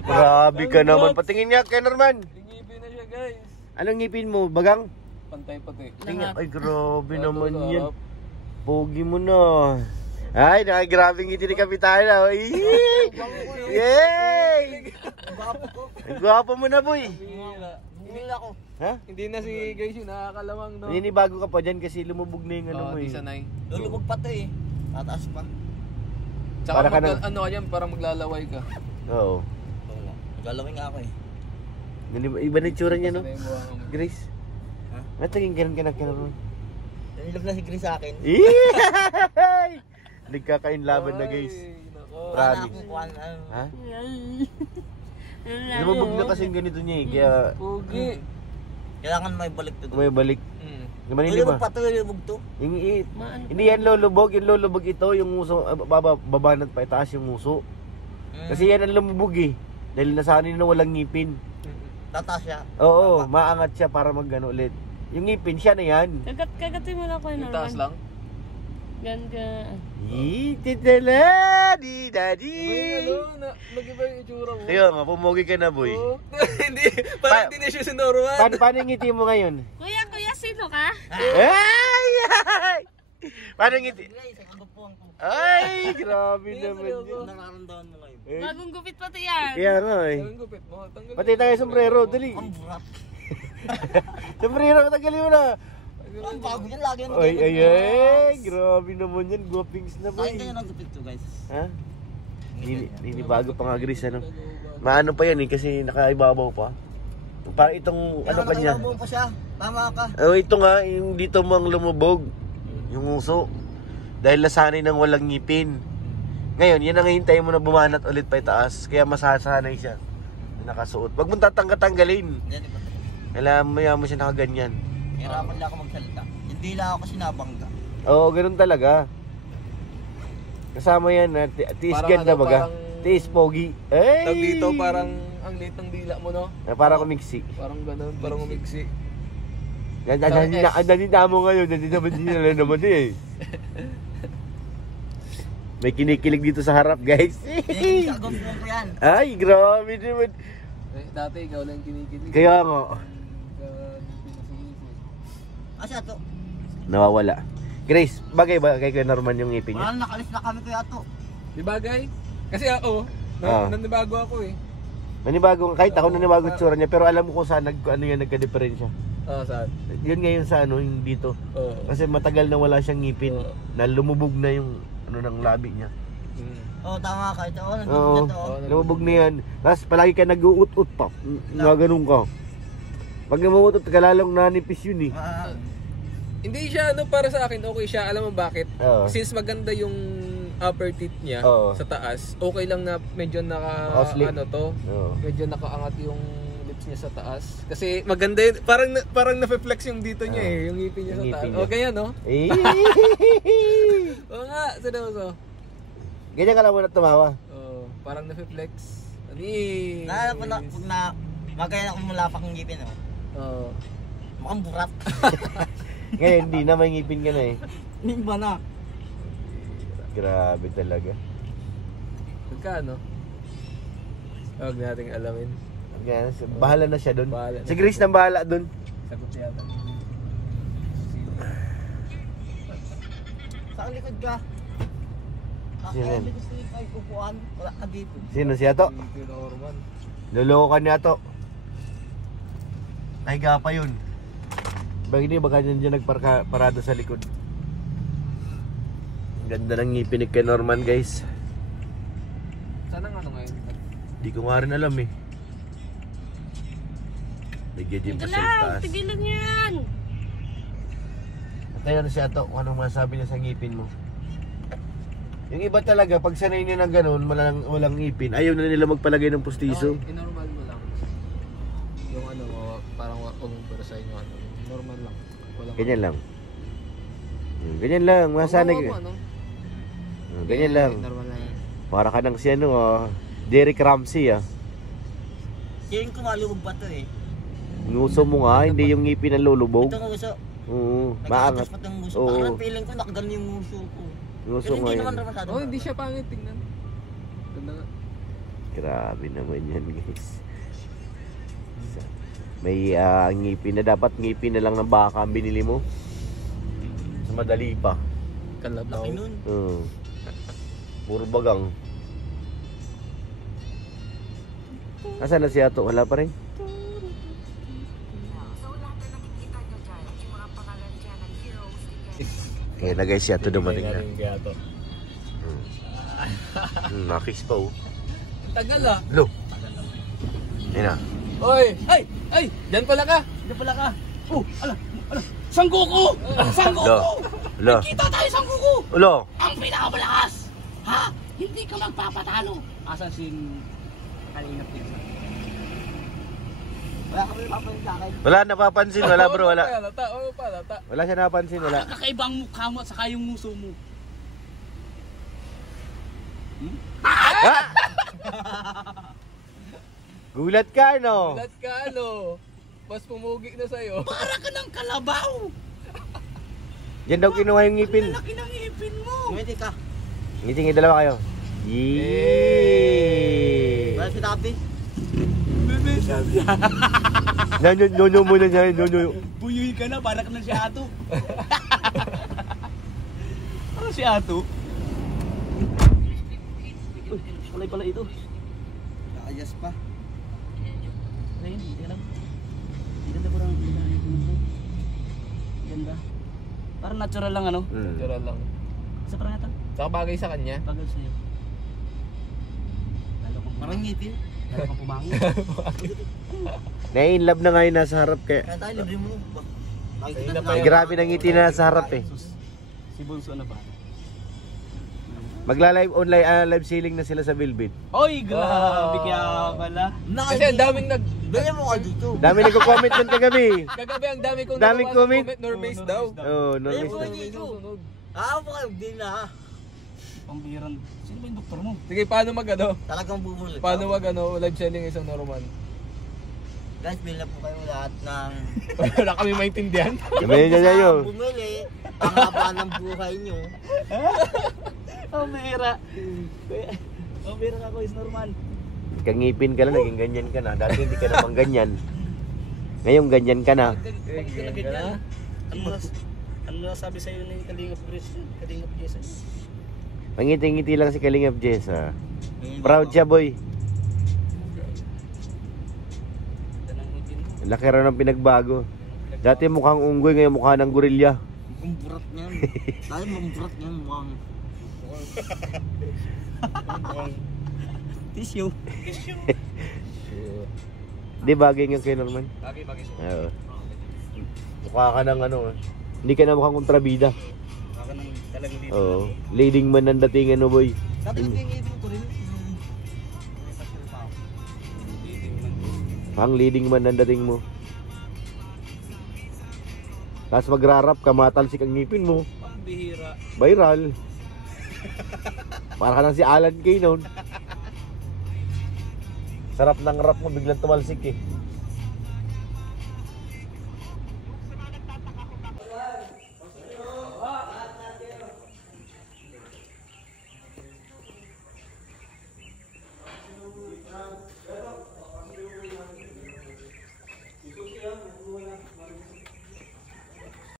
Grabe ka naman. Patingin niya kay Norman. Ngipin na siya guys. Anong ngipin mo? Bagang? Pantay pati. Tingnan. Ay, grabe naman yan. Pogi mo na. Ay, nakagrabing ngiti ni Kapitana. Yay! Ang gwapo mo na, boy. Hindi na ako. Ha? Hindi na si guys yung nakakalawang, no? Naninibago ka pa dyan kasi lumubog na yung ano mo Di eh. sanay. Lulubog pa to eh. Tataas pa. Tsaka Para ka na- ano ka yan, parang maglalaway ka. Oo. Wala. Galawin nga ako eh. Iba na itsura niya, no? Sanay mo ang- Grace? Ha? Mataging ganun ka na kinarun. Nanilog na si Chris sa akin. Nagkakainlaban na guys. Ay, nako. Wala Promise. akong kuhan. Ha? Lumubog na kasi ganito niya eh. Kaya Pogi. Kailangan may balik to doon. may balik. Naman hindi Lulubog ba? pa to, lulubog to. Yung, hindi yan lulubog. Yung lulubog ito, yung uso, babanat pa itaas yung uso. Kasi yan ang lumubog eh. Dahil nasanay na walang ngipin. Tataas siya. Oo, maangat siya para magano ulit. Yung ngipin, siya na yan. Kagatin mo lang ko Yung taas lang. Gan ka. Titala, di daddy. Nag-iba yung itsura mo. Kaya nga, pumogi ka na boy. Oh. Hindi, parang hindi na siya si Norman. Paano yung ngiti mo ngayon? Kuya, sino ka? Ay! Paano yung ngiti? Guys, ang agapuan ko. Ay, grabe naman Ano yun. nararamdaman mo ngayon? Eh, Bagong gupit pati yan. Kaya nga eh. Ang gupit mo. Tanggal Pati tayo sombrero, dali. Ang burat. Sombrero, tanggalin mo na. Ang bago yan, lagi yan. Ay, grabe naman yan. Guwapings na boy. Lagi ganyan ang gupit to guys. Ha? Bago pa nga Gris, ano? Maano pa yan eh, kasi nakaibabaw pa. Para itong, ano pa niya? Nakaibabaw pa siya. Tama ka. Oh, ito nga, yung dito mang lumubog. Yung uso. Dahil nasanay ng walang ngipin. Ngayon, yan ang hintay mo na bumanat ulit pa itaas. Kaya masasanay siya. Nakasuot. Wag mong tatanggalin. Yan, di ba? Kailangan mo siya nakaganyan. Hirapan lang ako magsalita. Hindi lang ako kasi nabangga. Oo, ganun talaga. Kasama yan na tiis Parang ganda ano, baga. parang- Tiis pogi. Ay! Tag dito parang ang liit ng dila mo, no? Parang kumiksi. Parang ganun, parang umigsi. Nandita mo ngayon, nandito naman eh. May kinikilig dito sa harap, guys. Hindi, agapuan ko yan. Ay, grabe naman. Eh, dati ikaw lang kinikilig. Kaya nga, Asya to. nawawala. Grace, bagay ba kay Norman yung ngipin niya? Parang nakalis na kami kuya to. Di bagay? Kasi ako, nanibago ako eh. Nanibago, kahit ako nanibago yung tsura niya, pero alam mo kung saan nagka-diferensya. Saan? Yun ngayon sa ano, yung dito. Oo. Kasi matagal na wala siyang ngipin, Oo. na lumubog na yung ano ng labi niya. Oo, tama ka. Ito, Oo, nandun to. lumubog na yan. Tapos palagi ka nag-uut-ut pa. Ganun ka. Pag namuutot ka, lalong nanipis yun eh. Hindi siya ano para sa akin, okay siya. Alam mo bakit? Oo. Since maganda yung upper teeth niya Oo. sa taas, okay lang na medyo Slim. ano to, Oo. medyo nakaangat yung lips niya sa taas. Kasi maganda yun, parang na-flex yung dito niya eh, yung ngipin niya Yung sa taas. ngipin niya. O ganyan no? Eh. Oo nga, seryoso. Ganyan ka lang muna tumawa. Oo, parang na-flex. Naalala ko na, pag na, magkaya ako mulapak ng ngipin, oh. Oo. Mukhang burat. Ngayon, hindi na, may ngipin ka na eh. Hindi ba na? Grabe talaga. Magkano? Huwag nating alamin. Ganyan, bahala na siya doon. Bahala na Si siya Grace nang bahala doon. Sagot yata. Sa likod ka. Sino yan? Hindi gusto yung kahit upuan. Wala ka dito. Sino siya to? Ito na Orman. Luloko ka niya to. Nahiga pa yun. Bakit hindi baka dyan nagparado sa likod. Ganda ng ngipin ni kay Norman, guys. Sana nga ano ngayon? Di ko nga rin alam eh. Bigyan din pa Ito sa lang, taas. tigilan niyo yan. At ayun siya to, kung anong masabi niya sa ngipin mo. Yung iba talaga, pag sanay niya ng ganun, walang ngipin, ayaw na nila magpalagay ng pustiso. Normal mo lang. Yung ano, parang wag para sa inyo ano. Normal lang. Walang Ganyan lang. Ganyan lang, masanay ka. ano? Ganyan lang. Normal lang yan. Para ka ng si ano, Derek Ramsey ah. Yung kumalubog pa to eh. Nguso mo nga, hindi yung ngipin ang lulubog. Ito ang uso. Oo, Nagkatas maangat. pa itong uso. Oo. Parang feeling ko nakaganon yung uso ko. Nguso Pero nga hindi yan. naman masyado. Oh, hindi siya pangit tingnan. Ganda nga. Grabe naman yan, guys. May ngipin na, dapat ngipin na lang ng baka ang binili mo. Mas madali pa. Kalabaw. Laki nun. Puro bagang. Asan na si Ato? Wala pa rin. Kaya na guys, si Ato dumating na. Nakis pa oh. Tagal ah. Lo. Yan na. Oy! Ay! Ay! Diyan pala ka! Diyan pala ka. Oh, ala. Sangkuko! Sangkuko! Lo. Kita tayo Sangkuko! Lo. Ang pinakamalakas! Ha? Hindi ka magpapatalo! Asan si Kalingap din? Wala ka papansin sa akin. Wala napapansin, wala bro, wala. Oo pa, lata. Wala siya napansin, wala. Kakaibang mukha mo at saka yung muso mo. Gulat ka, no? Lahat ka ano? Mas pumugi na sa'yo. Para ka ng kalabaw! Diyan daw kinuha yung ngipin. Laki ng ipin mo! Ngiti ka. Ngiting dalawa kayo. Yee! Wala si Tapi. Nyo muna niya, nyo. Buyuy ka na, para ka na si Ato. Ano si Ato? Uy, kulay pala ito. Nakayas pa. Ayun, hindi alam. Hindi ganda parang ganda. Parang natural lang ano. Natural lang. Isa parang ito. Saka bagay sa kanya. Bagal sa'yo. Parang ngipin. Lalo kang pumangin. Na-in love na ngayon nasa harap kaya. Kaya tayo, libre mo. Ayun na pa Ay, yun. grabe ng ngiti na nasa harap eh. Si Bunso na ba? Magla-live online, live selling na sila sa Bilbit. Oy, grabe kaya pala. Kasi ang daming nag... Ganyan mo ka dito. Dami nagko-comment nun kagabi. Kagabi ang dami kong Daming nababasa comment. Normace daw. Oh, no. Ayun, miss na. dito. Ah, baka din na. Pambiran. Sino ba yung doktor mo? Sige, paano mag-ano? Talagang bumuli. Paano mag-ano? Live selling isang Norman. Guys, bill na po kayo lahat ng... Wala kami maintindihan. Sabihin niya yun. Bumili. Ang haba ng buhay nyo. Pambira. Pambira ka ko is Norman. Kangipin ka na, naging ganyan ka na. Dati hindi ka naman ganyan. Ngayon ganyan ka na. Ano sabi sa'yo ni Kalingap Jess? Kalingap Jesus? Pangiti-ngiti lang si Kalingap Jess ah. Proud siya boy. Laki raw ng pinagbago. Dati mukhang unggoy, ngayon mukha ng gorilya. Mukhang burat niyan. Dahil mukhang burat niyan. Mukhang... Tissue. Di bagay nga kay Norman. Bagay siya. Oo. Mukha ka ng ano. Hindi ka na mukhang kontrabida. Baka nang talagang dito. Oo. Leading man ang datingan mo boy. Dati yung ngipin ko rin. Pang leading man ang dating mo. Tapos magrarap ka, matalsik ang ngipin mo. Pambihira. Viral. Para ka lang si Alan Kay noon. Sarap ng rap mo, biglang tumalsik eh.